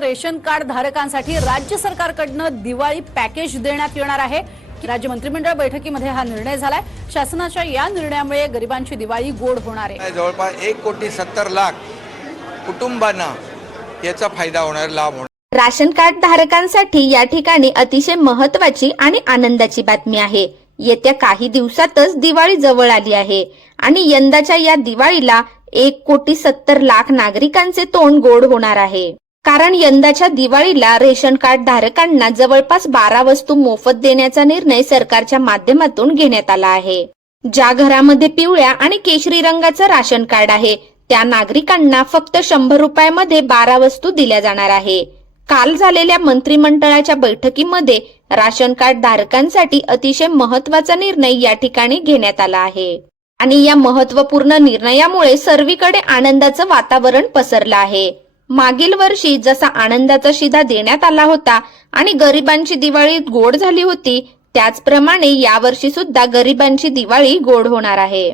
Ration card धारकांसाठी राज्य सरकारकडनं दिवाळी पॅकेज देण्यात येणार आहे. राज्य मंत्रिमंडळ बैठकीमध्ये हा निर्णय झालाय. शासनाच्या या निर्णयामुळे गरिबांची दिवाळी गोड होणार आहे. जवळपास एक कोटी सत्तर लाख कुटुंबांना याचा फायदा होणार लाभ होणार. राशन कार्ड धारकांसाठी या ठिकाणी अतिशय महत्वाची आणि आनंदाची बातमी आहे. येत्या काही दिवसातच दिवाळी जवळ आली आहे आणि यंदाच्या या दिवाळीला एक कोटी सत्तर लाख नागरिकांचे तोंड गोड होणार आहे. कारण यंदाच्या दिवाळीला रेशन कार्ड धारकांना जवळपास बारा वस्तू मोफत देण्याचा निर्णय सरकारच्या माध्यमातून घेण्यात आला आहे. ज्या घरामध्ये पिवळ्या आणि केशरी रंगाचं राशन कार्ड आहे त्या नागरिकांना फक्त शंभर रुपयामध्ये बारा वस्तू दिल्या जाणार आहे. काल झालेल्या मंत्रिमंडळाच्या बैठकीमध्ये राशन कार्ड धारकांसाठी अतिशय महत्त्वाचा निर्णय या ठिकाणी घेण्यात आला आहे. आणि या महत्त्वपूर्ण निर्णयामुळे सर्वीकडे आनंदाचं वातावरण पसरलं आहे. मागील वर्षी जसा आनंदाचा शिधा देण्यात आला होता आणि गरिबांची दिवाळी गोड झाली होती त्याचप्रमाणे यावर्षी सुद्धा गरिबांची दिवाळी गोड होणार आहे.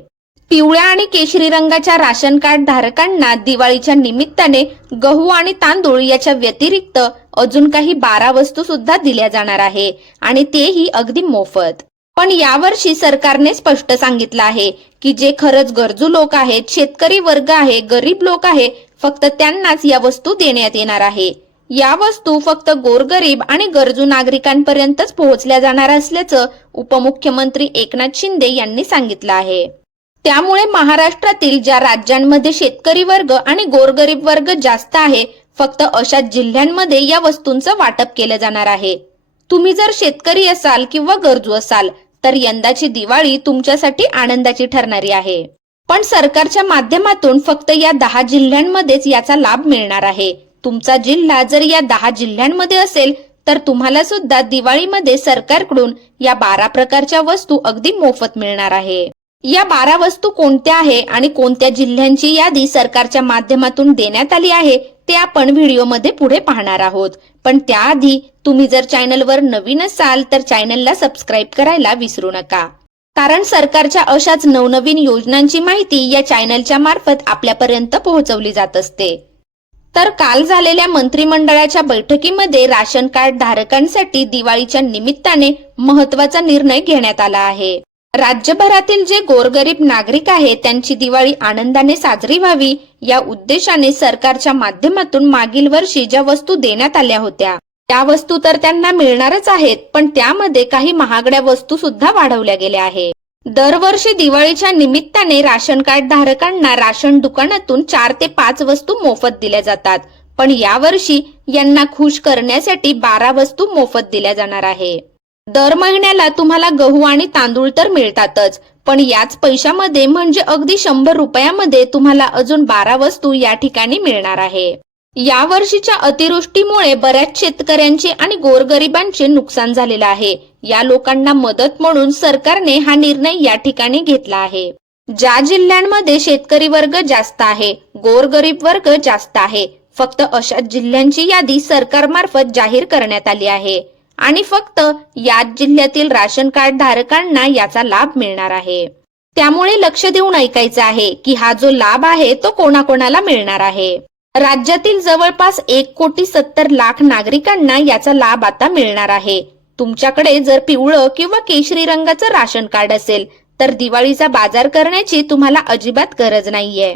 पिवळ्या आणि केशरी रंगाच्या राशन कार्ड धारकांना दिवाळीच्या निमित्ताने गहू आणि तांदूळ याच्या व्यतिरिक्त अजून काही बारा वस्तू सुद्धा दिल्या जाणार आहे आणि तेही अगदी मोफत. पण यावर्षी सरकारने स्पष्ट सांगितलं आहे की जे खरंच गरजू लोक आहेत शेतकरी वर्ग आहे गरीब लोक आहे फक्त त्यांनाच या वस्तू देण्यात येणार आहे. या वस्तू फक्त गोरगरीब आणि गरजू नागरिकांपर्यंतच पोहोचल्या जाणार असल्याचं उपमुख्यमंत्री एकनाथ शिंदे यांनी सांगितलं आहे. त्यामुळे महाराष्ट्रातील ज्या राज्यांमध्ये शेतकरी वर्ग आणि गोरगरीब वर्ग जास्त आहे फक्त अशा जिल्ह्यांमध्ये या वस्तूंचं वाटप केलं जाणार आहे. तुम्ही जर शेतकरी असाल किंवा गरजू असाल तर यंदाची दिवाळी तुमच्यासाठी आनंदाची ठरणारी आहे. पण सरकारच्या माध्यमातून फक्त या दहा जिल्ह्यांमध्येच याचा लाभ मिळणार आहे. तुमचा जिल्हा जर या दहा जिल्ह्यांमध्ये असेल तर तुम्हाला सुद्धा दिवाळीमध्ये सरकारकडून या बारा प्रकारच्या वस्तू अगदी मोफत मिळणार आहे. या बारा वस्तू कोणत्या आहे आणि कोणत्या जिल्ह्यांची यादी सरकारच्या माध्यमातून देण्यात आली आहे ते आपण व्हिडिओमध्ये पुढे पाहणार आहोत. पण त्याआधी तुम्ही जर चॅनलवर नवीन असाल तर चॅनलला सबस्क्राईब करायला विसरू नका. कारण सरकारच्या अशाच नवनवीन योजनांची माहिती या चॅनलच्या मार्फत आपल्यापर्यंत पोहोचवली जात असते. तर काल झालेल्या मंत्रिमंडळाच्या बैठकीमध्ये राशन कार्ड धारकांसाठी दिवाळीच्या निमित्ताने महत्त्वाचा निर्णय घेण्यात आला आहे. राज्यभरातील जे गोरगरीब नागरिक आहेत त्यांची दिवाळी आनंदाने साजरी व्हावी या उद्देशाने सरकारच्या माध्यमातून मागील वर्षी ज्या वस्तू देण्यात आल्या होत्या त्या वस्तू तर त्यांना मिळणारच आहेत पण त्यामध्ये काही महागड्या वस्तू सुद्धा वाढवल्या गेल्या आहेत. दरवर्षी दिवाळीच्या निमित्ताने राशन कार्ड धारकांना राशन दुकानातून चार ते पाच वस्तू मोफत दिल्या जातात पण यावर्षी यांना खुश करण्यासाठी बारा वस्तू मोफत दिल्या जाणार आहे. दर महिन्याला तुम्हाला गहू आणि तांदूळ तर मिळतातच पण याच पैशामध्ये म्हणजे अगदी शंभर रुपयामध्ये तुम्हाला अजून बारा वस्तू या ठिकाणी मिळणार आहे. या वर्षीच्या अतिवृष्टीमुळे बऱ्याच शेतकऱ्यांचे आणि गोरगरिबांचे नुकसान झालेलं आहे. या लोकांना मदत म्हणून सरकारने हा निर्णय या ठिकाणी घेतला आहे. ज्या जिल्ह्यांमध्ये शेतकरी वर्ग जास्त आहे गोरगरीब वर्ग जास्त आहे फक्त अशा जिल्ह्यांची यादी सरकारमार्फत जाहीर करण्यात आली आहे. आणि फक्त याच जिल्ह्यातील राशन कार्ड धारकांना याचा लाभ मिळणार आहे. त्यामुळे लक्ष देऊन ऐकायचं आहे की हा जो लाभ आहे तो कोणाकोणाला मिळणार आहे. राज्यातील जवळपास एक कोटी सत्तर लाख नागरिकांना याचा लाभ आता मिळणार आहे. तुमच्याकडे जर पिवळं किंवा केशरी रंगाचं राशन कार्ड असेल तर दिवाळीचा बाजार करण्याची तुम्हाला अजिबात गरज नाहीये.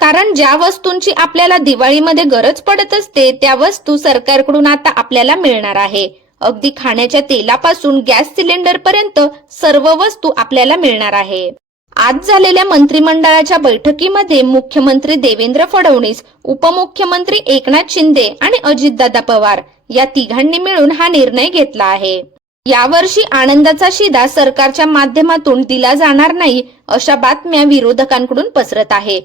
कारण ज्या वस्तूंची आपल्याला दिवाळीमध्ये गरज पडत असते त्या वस्तू सरकारकडून आता आपल्याला मिळणार आहे. अगदी खाण्याच्या तेलापासून गॅस सिलेंडर पर्यंत सर्व वस्तू आपल्याला मिळणार आहे. आज झालेल्या मंत्रिमंडळाच्या बैठकीमध्ये मुख्यमंत्री देवेंद्र फडणवीस उपमुख्यमंत्री एकनाथ शिंदे आणि अजितदादा पवार या तिघांनी मिळून हा निर्णय घेतला आहे. यावर्षी आनंदाचा शिदा सरकारच्या माध्यमातून दिला जाणार नाही अशा बातम्या विरोधकांकडून पसरत आहे.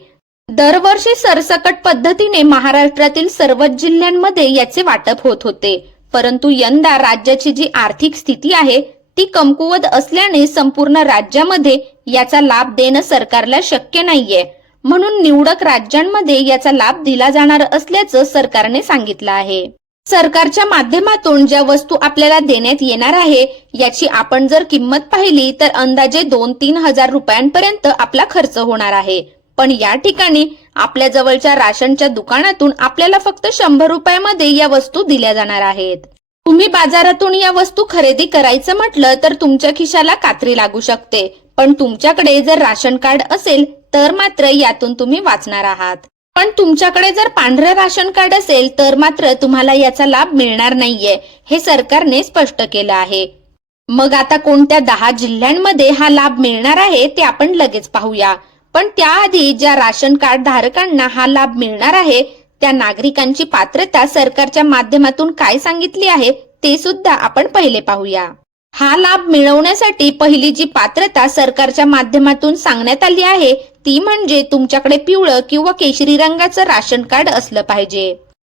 दरवर्षी सरसकट पद्धतीने महाराष्ट्रातील सर्वच जिल्ह्यांमध्ये याचे वाटप होत होते. परंतु यंदा राज्याची जी आर्थिक स्थिती आहे ती कमकुवत असल्याने संपूर्ण राज्यामध्ये याचा लाभ देणं सरकारला शक्य नाहीये. म्हणून निवडक राज्यांमध्ये याचा लाभ दिला जाणार असल्याचं सरकारने सांगितलं आहे. सरकारच्या माध्यमातून ज्या वस्तू आपल्याला देण्यात येणार आहे याची आपण जर किंमत पाहिली तर अंदाजे दोन तीन हजार रुपयांपर्यंत आपला खर्च होणार आहे. पण या ठिकाणी आपल्या जवळच्या राशनच्या दुकानातून आपल्याला फक्त शंभर रुपयामध्ये या वस्तू दिल्या जाणार आहेत. तुम्ही बाजारातून या वस्तू खरेदी करायचं म्हटलं तर तुमच्या खिशाला कात्री लागू शकते. पण तुमच्याकडे जर राशन कार्ड असेल तर मात्र यातून तुम्ही वाचणार आहात. पण तुमच्याकडे जर पांढरं राशन कार्ड असेल तर मात्र तुम्हाला याचा लाभ मिळणार नाहीये हे सरकारने स्पष्ट केलं आहे. मग आता कोणत्या दहा जिल्ह्यांमध्ये हा लाभ मिळणार आहे ते आपण लगेच पाहूया. पण त्याआधी ज्या राशन कार्ड धारकांना हा लाभ मिळणार आहे त्या नागरिकांची पात्रता सरकारच्या माध्यमातून काय सांगितली आहे ते सुद्धा आपण पहिले पाहूया. हा लाभ मिळवण्यासाठी पहिली जी पात्रता सरकारच्या माध्यमातून सांगण्यात आली आहे ती म्हणजे तुमच्याकडे पिवळं किंवा केशरी रंगाचं राशन कार्ड असलं पाहिजे.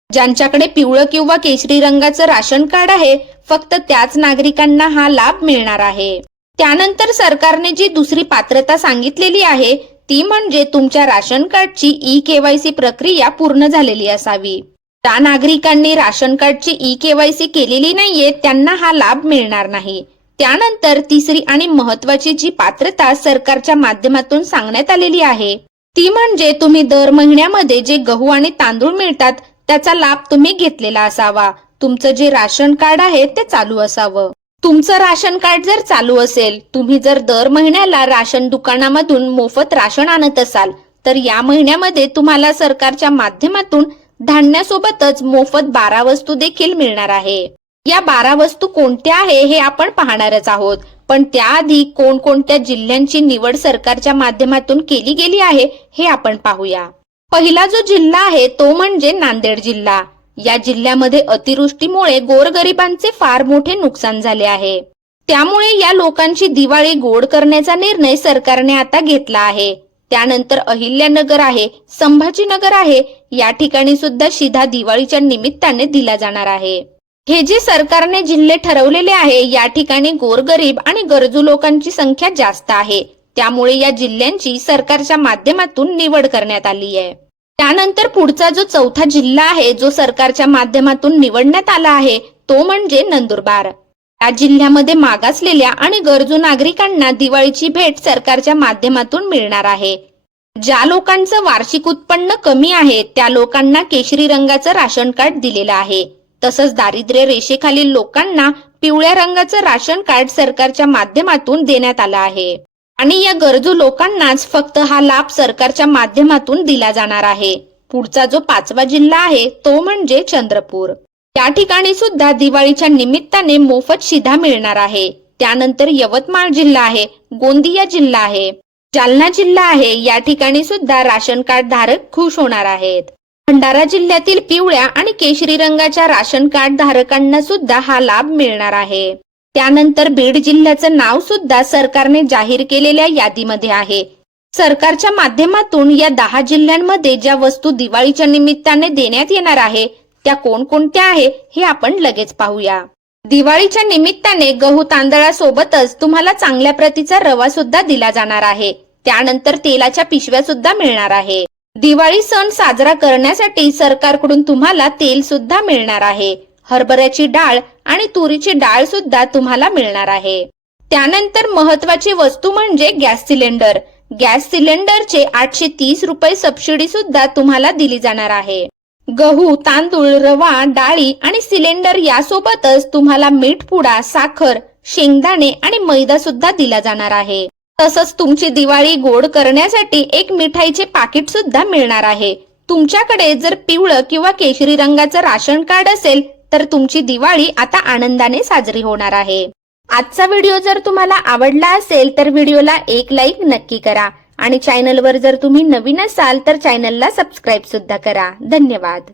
ज्यांच्याकडे पिवळं किंवा केशरी रंगाचं राशन कार्ड आहे फक्त त्याच नागरिकांना हा लाभ मिळणार आहे. त्यानंतर सरकारने जी दुसरी पात्रता सांगितलेली आहे ती म्हणजे तुमच्या राशन कार्डची ई केवायसी प्रक्रिया पूर्ण झालेली असावी. ज्या नागरिकांनी राशन कार्डची ई केवायसी केलेली नाहीये त्यांना हा लाभ मिळणार नाही. त्यानंतर तिसरी आणि महत्वाची जी पात्रता सरकारच्या माध्यमातून सांगण्यात आलेली आहे ती म्हणजे तुम्ही दर महिन्यामध्ये जे गहू आणि तांदूळ मिळतात त्याचा लाभ तुम्ही घेतलेला असावा. तुमचं जे राशन कार्ड आहे ते चालू असावं. तुमचं राशन कार्ड जर चालू असेल तुम्ही जर दर महिन्याला राशन दुकानामधून मोफत राशन आणत असाल तर या महिन्यामध्ये तुम्हाला सरकारच्या माध्यमातून धान्यासोबतच मोफत बारा वस्तू देखील मिळणार आहे. या बारा वस्तू कोणत्या आहे हे आपण पाहणारच आहोत. पण त्याआधी कोणकोणत्या जिल्ह्यांची निवड सरकारच्या माध्यमातून केली गेली आहे हे आपण पाहूया. पहिला जो जिल्हा आहे तो म्हणजे नांदेड जिल्हा. या जिल्ह्यामध्ये अतिवृष्टीमुळे गोरगरिबांचे फार मोठे नुकसान झाले आहे. त्यामुळे या लोकांची दिवाळी गोड करण्याचा निर्णय सरकारने आता घेतला आहे. त्यानंतर अहिल्यानगर आहे संभाजीनगर आहे या ठिकाणी सुद्धा शिधा दिवाळीच्या निमित्ताने दिला जाणार आहे. हे जे सरकारने जिल्हे ठरवलेले आहे या ठिकाणी गोरगरीब आणि गरजू लोकांची संख्या जास्त आहे. त्यामुळे या जिल्ह्यांची सरकारच्या माध्यमातून निवड करण्यात आली आहे. त्यानंतर पुढचा जो चौथा जिल्हा आहे जो सरकारच्या माध्यमातून निवडण्यात आला आहे तो म्हणजे नंदुरबार. या जिल्ह्यामध्ये मागासलेल्या आणि गरजू नागरिकांना दिवाळीची भेट सरकारच्या माध्यमातून मिळणार आहे. ज्या लोकांचं वार्षिक उत्पन्न कमी आहे त्या लोकांना केशरी रंगाचं राशन कार्ड दिलेलं आहे. तसंच दारिद्र्य रेषेखालील लोकांना पिवळ्या रंगाचं राशन कार्ड सरकारच्या माध्यमातून देण्यात आलं आहे. आणि या गरजू लोकांनाच फक्त हा लाभ सरकारच्या माध्यमातून दिला जाणार आहे. पुढचा जो पाचवा जिल्हा आहे तो म्हणजे चंद्रपूर. त्या ठिकाणी सुद्धा दिवाळीच्या निमित्ताने मोफत शिधा मिळणार आहे. त्यानंतर यवतमाळ जिल्हा आहे गोंदिया जिल्हा आहे. जालना जिल्हा आहे या ठिकाणी सुद्धा राशन कार्ड धारक खुश होणार आहेत. भंडारा जिल्ह्यातील पिवळ्या आणि केशरी रंगाच्या राशन कार्ड धारकांना सुद्धा हा लाभ मिळणार आहे. त्यानंतर बीड जिल्ह्याचं नाव सुद्धा सरकारने जाहीर केलेल्या यादीमध्ये आहे. सरकारच्या माध्यमातून या दहा जिल्ह्यांमध्ये ज्या वस्तू दिवाळीच्या निमित्ताने देण्यात येणार आहे त्या कोणकोणत्या आहे हे आपण लगेच पाहूया. दिवाळीच्या निमित्ताने गहू तांदळासोबतच तुम्हाला चांगल्या प्रतीचा रवा सुद्धा दिला जाणार आहे. त्यानंतर तेलाच्या पिशव्या सुद्धा मिळणार आहे. दिवाळी सण साजरा करण्यासाठी सरकारकडून तुम्हाला तेल सुद्धा मिळणार आहे. हरभऱ्याची डाळ आणि तुरीची डाळ सुद्धा तुम्हाला मिळणार आहे. त्यानंतर महत्वाची वस्तू म्हणजे गॅस सिलेंडर. गॅस सिलेंडरचे आठशे तीस रुपये सबसिडी सुद्धा तुम्हाला दिली जाणार आहे. गहू तांदूळ रवा डाळी आणि सिलेंडर यासोबतच तुम्हाला मीठ पुडा साखर शेंगदाणे आणि मैदा सुद्धा दिला जाणार आहे. तसंच तुमची दिवाळी गोड करण्यासाठी एक मिठाईचे पाकिट सुद्धा मिळणार आहे. तुमच्याकडे जर पिवळं किंवा केशरी रंगाचं राशन कार्ड असेल तर तुमची दिवाळी आता आनंदाने साजरी होणार आहे. आजचा व्हिडिओ जर तुम्हाला आवडला असेल तर व्हिडिओला एक लाईक नक्की करा आणि चॅनलवर जर तुम्ही नवीन असाल तर चॅनलला सबस्क्राईब सुद्धा करा. धन्यवाद.